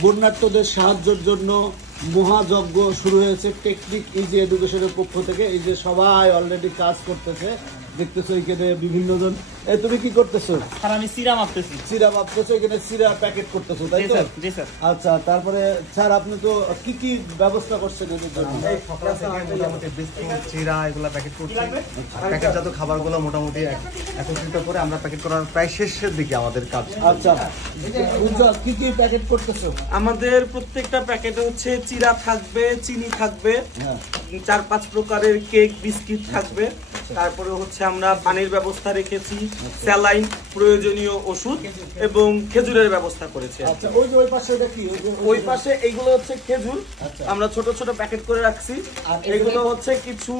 বন্যার্তদের সাহায্যের জন্য মহাযজ্ঞ শুরু হয়েছে টেকনিক ইজি এডুকেশনের পক্ষ থেকে। এই যে সবাই অলরেডি কাজ করতেছে, দেখতেছো এখানে বিভিন্ন জন। তুমি কি করতেছো? স্যার আমি সিরা মাপতেছি। সিরা মাপতেছো, এখানে সিরা প্যাকেট করতেছো, তাই তো? জি স্যার। আচ্ছা, তারপরে স্যার আপনি তো কি কি ব্যবস্থা করছেন এদের জন্য? মোটামুটি বিস্কুট, চিরা এগুলো প্যাকেট করছি। প্যাকেটজাত খাবারগুলো মোটামুটি একত্রিত করে আমরা প্যাকেট করার প্রায় শেষের দিকে আমাদের কাজ। আচ্ছা, উজ্জ্বল কি কি প্যাকেট করতেছো? আমাদের প্রত্যেকটা প্যাকেটে হচ্ছে চিরা থাকবে, চিনি থাকবে, 4-5 প্রকারের কেক, বিস্কিট থাকবে। তারপরে হচ্ছে আমরা পানির ব্যবস্থা রেখেছি, স্যালাইন, প্রয়োজনীয় ওষুধ এবং খেজুরের ব্যবস্থা করেছি। আচ্ছা, ওই যে ওই পাশে এটা কি? ওই পাশে এইগুলো হচ্ছে খেজুর, আমরা ছোট ছোট প্যাকেট করে রাখছি। আর এগুলো হচ্ছে কিছু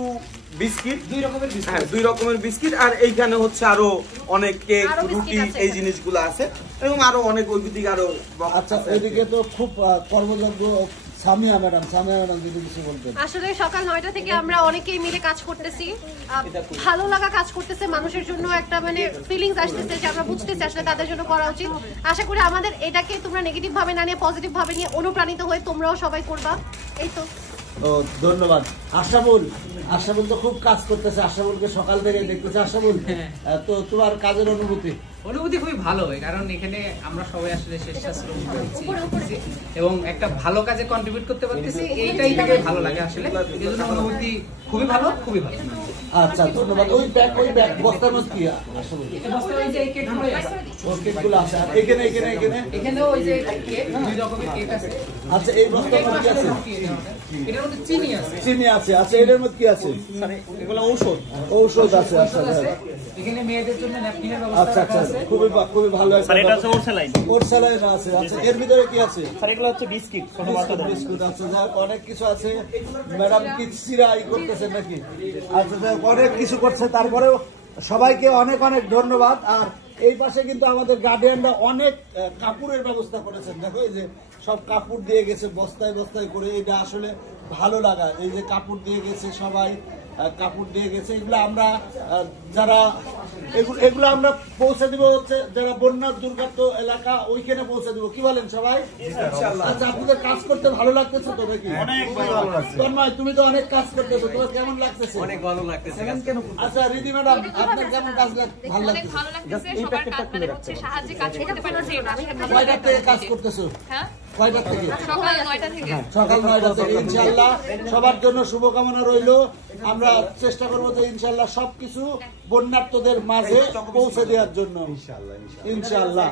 বিস্কিট, 2 রকমের বিস্কিট। হ্যাঁ, 2 রকমের বিস্কিট। আর এইখানে হচ্ছে আরো অনেক কেক, রুটি, এই জিনিসগুলো আছে এবং আরো অনেক ওইদিকে আরো। আচ্ছা, এদিকে তো খুব কর্মযজ্ঞ। সামিয়া ম্যাডাম যদি কিছু বলতেন। আসলে সকাল 9টা থেকে আমরা অনেকেই মিলে কাজ করতেছি, ভালো লাগা কাজ করতেছে, মানুষের জন্য একটা মানে ফিলিংস আসতেছে যে আমরা বুঝতেছি আসলে তাদের জন্য করা উচিত। আশা করি আমাদের এটাকে তোমরা নেগেটিভ ভাবে না নিয়ে পজিটিভ ভাবে নিয়ে অনুপ্রাণিত হয়ে তোমরাও সবাই করবা। এই তো। ও ধন্যবাদ। আশাবুল তো খুব কাজ করতেছে, আশাবুলকে সকাল থেকে দেখতেছে। আশাবুল, তো তোমার কাজের অনুভূতি? খুবই ভালো হয়, কারণ এখানে আমরা সবাই আসলে স্বেচ্ছাশ্রম করছি এবং একটা ভালো কাজে কন্ট্রিবিউট করতে পারতেছি, এইটাই থেকে ভালো লাগে আসলে। এজন্য অনুভূতি খুবই ভালো। আচ্ছা, ধন্যবাদ। ওই ব্যাগ বস্তার মধ্যে কি আসলে? কেকগুলো আছে। আর এখানেও ওই যে কেক, 2 রকমের কেক আছে। আচ্ছা, এই বস্তার মধ্যে কি আছে? এটার মধ্যে চিনি আছে। আচ্ছা, এটার মধ্যে কি আছে? এগুলো ঔষধ আছে। আচ্ছা, এখানে মেয়েদের জন্য ন্যাপকিনের ব্যবস্থা আচ্ছা, খুবই ভালো। স্যার এটা হচ্ছে ওরসালাইন আছে। আচ্ছা, এর ভিতরে কি আছে? স্যার এগুলো হচ্ছে বিস্কিট, ছোট বাচ্চাদের বিস্কুট। আচ্ছা, অনেক কিছু আছে। ম্যাডাম কি সিরাই করতেছেন নাকি? আচ্ছা, অনেক কিছু করছে। তারপরেও সবাইকে অনেক ধন্যবাদ। আর এই পাশে কিন্তু আমাদের গার্ডিয়ানরা অনেক কাপড়ের ব্যবস্থা করেছেন। দেখো, এই যে সব কাপড় দিয়ে গেছে বস্তায় করে। এটা আসলে ভালো লাগা। এই যে কাপড় দিয়ে গেছে, সবাই কাপড় দিয়ে গেছে। এগুলো আমরা এগুলো আমরা পৌঁছে দিব হচ্ছে যারা বন্যা দুর্গত এলাকা, ওইখানে পৌঁছে দিব। কি বলেন সবাই? আচ্ছা, আপনাদের কাজ করতে ভালো লাগতেছে তো নাকি? অনেক ভালো লাগছে। তন্ময়, তুমি তো অনেক কাজ করতেছো, তোমার কেমন লাগতেছে? অনেক ভালো লাগতেছে। আচ্ছা, রিদি ম্যাডাম, আপনার কেমন কাজ ভালো অনেক ভালো লাগতেছে। সবার কাজ মানে হচ্ছে সাহায্যে কাজ করতে পারছি। কয়টা থেকে কাজ করতেছো? হ্যাঁ, কয়টা থেকে? সকাল 9টা থেকে। সকাল 9টা থেকে। ইনশাআল্লাহ সবার জন্য শুভকামনা রইলো। আমরা চেষ্টা করবো যে ইনশাআল্লাহ সবকিছু বন্যার্তদের মাঝে পৌঁছে দেওয়ার জন্য। ইনশাআল্লাহ।